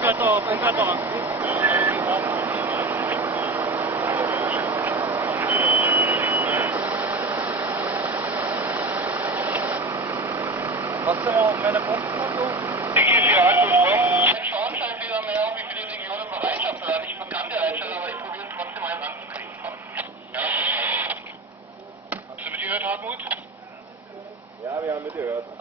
Funkertor. Hast du noch meine Punkte und so? Ich gehe hier an und komm. Ein Schornstein wieder mehr, wie viele Regionen Bereitschaft werden. Ich bekannt der Einstellung, aber ich probiere trotzdem einen ranzukriegen. Ja. Hast du mitgehört, Hartmut? Ja, wir haben mitgehört.